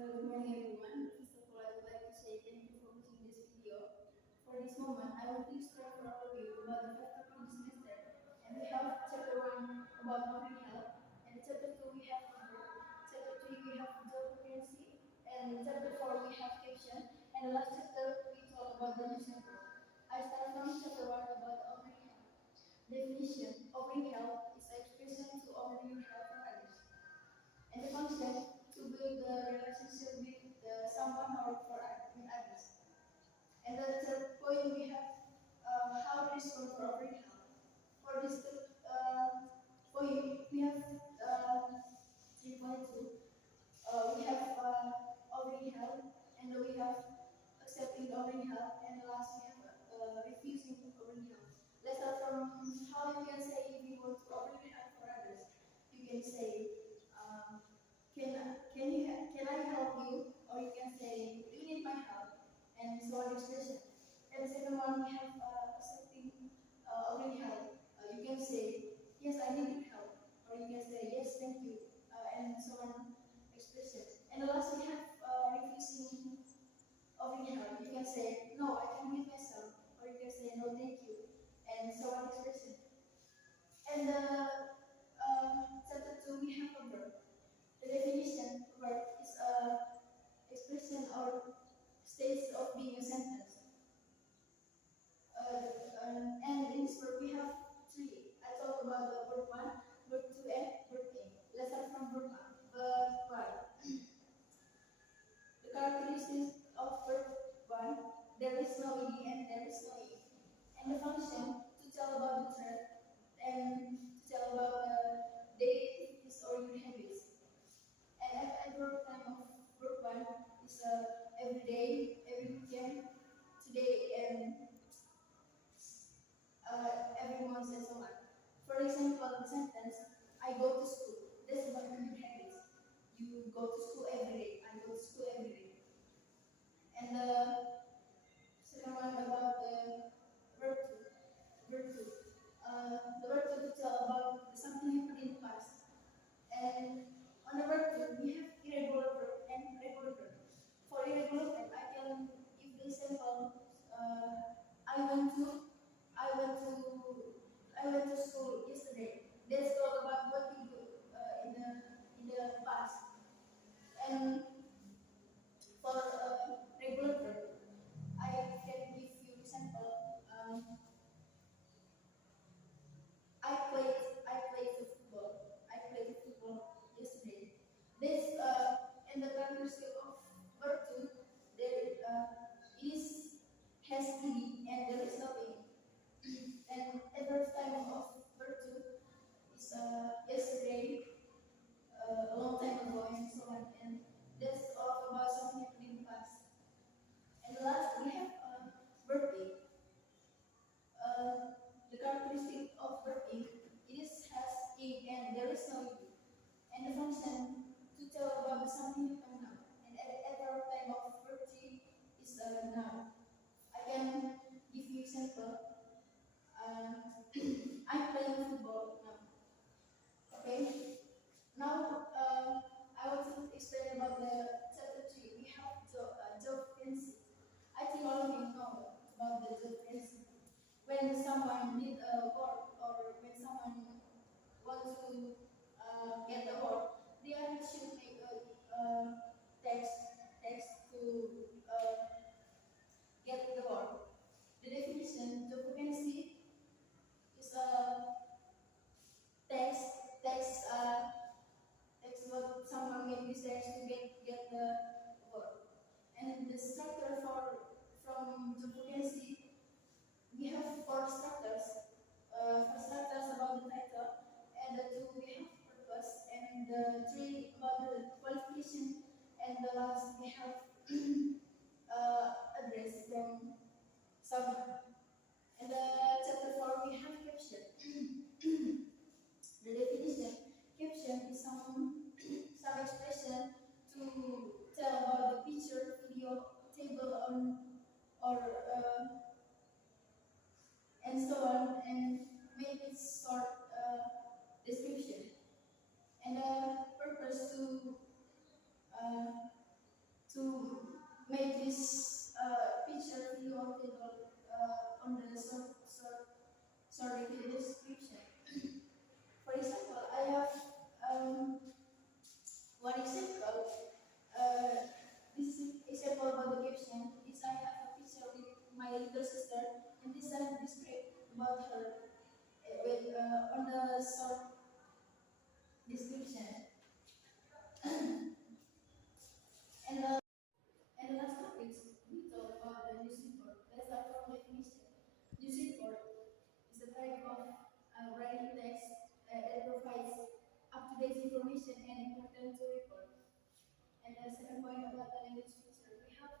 Good morning everyone. First of all, I would like to say thank you for watching this video. For this moment, I will please try for overview about the first topic this semester. And we have chapter 1 about modern health, and chapter 2 we have homework, chapter 3 we have job vacancy, and chapter 4 we have caption, and the last chapter we talk about the news network. I start from chapter 1 about ovarian health. Definition: ovarian health is an expression to ovarian health for others. And the function to build the relationship with someone or with others. And the third point we have how to respond for ovarian health. For this point we have 3.2. We have ovarian health, and we have accepting ovarian health, and the last we have refusing ovarian health. Let's start from how you can say if you want to ovarian health for others. You can say. Um, can I help you? Or you can say, do you need my help? And so on expression. And the second one, we have accepting already help. You can say, yes, I need your help. Or you can say, yes, thank you. And so on expression. And the last, we have refusing already help. You can say, no, I can give myself. Or you can say, no, thank you. And so on expression. And chapter 2, we have a verb. The definition of verb is a expression or states of being a sentence. And in this verb we have three. I talk about the verb 1, verb 2, and verb 8. Let's start from verb 1. Verb 1. The characteristics of verb 1, there is no ed and there is no e. And the function to tell about the threat and to tell about the daily activities or your habits. And verb time of verb 1 is every day, every weekend, today, and every month, and so on. For example, the sentence, I go to school. That's about your habits. You go to school every day. I go to school every day. And the second one about the verb 2. Verb 2. The verb 2 to tell about something happened in the past. And on the verb 2, we have irregular verb and regular verb. For irregular verb, I can give the example. I went to, I went to, I went to school yesterday. Let's talk about what we do in the past. And for regular verb, I can give you example. I played football. I played football yesterday. This and the characteristic of verb 2, there is has ed and there is no e. And every time of verb 2 is yesterday, a long time ago, and so on. And that's all about something happened in the past. And last we have verb 8. The characteristic of verb 8 is has ed and there is no ed. And the function to tell about something happened now. And every time of verb 3 is now. I can give you example. I'm playing football now. Okay. Now I want to explain about the chapter 3. We have job vacancy. I think all of you know about the job vacancy. When someone need a work or when someone wants to get the work, they should make a text to get the work. The definition job vacancy is a text what someone may research to get the work. And the structure from job vacancy, we have four structures. Four structures about the title, and the two we have purpose, and the three about the qualification, and the last we have address from someone. And the chapter 4 we have caption. The definition: caption is some expression to tell about the picture, video, table, or and so on, and make it short description. And the purpose to to make this picture video on the short video description. For example, I have um, one example. This example about the caption is I have a picture with my little sister, and this I describe about her on the short description. And and the last topic we talk about the news report. Let's start from definition. News report is a type of writing text that provides up-to-date information and important to report. And the second point about the language feature, we have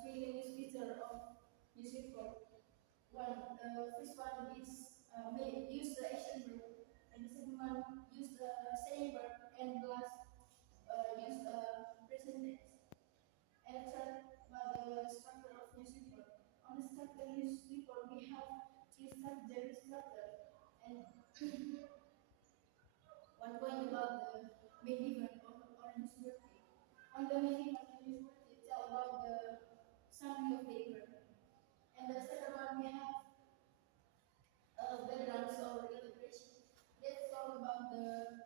three language feature of news report. One, the first one is use the action verb, and the second one use the saying verb, and the last use the present tense. And third, about the structure of news report. On the structure news report, we have three structure, and one point about the main event or newsworthy. On the main event or newsworthy, tell about the summary of the event. And the second one, we have backgrounds or illustration. Let's talk about the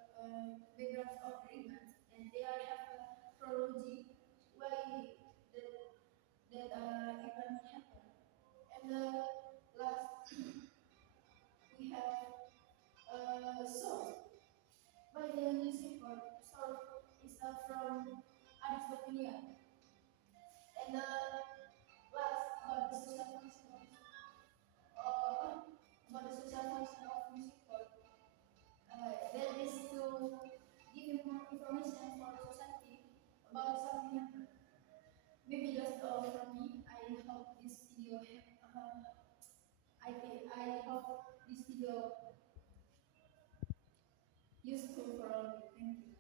backgrounds of the event. And they are have a chronology why that event happened. And the last, we have source. By the newspaper, source is from Aristotle. And the last, about the social function about the social function of newspaper, that is to give more information for the society about something. Maybe that's all from me. I hope this video I hope this video useful for all of you. Thank you.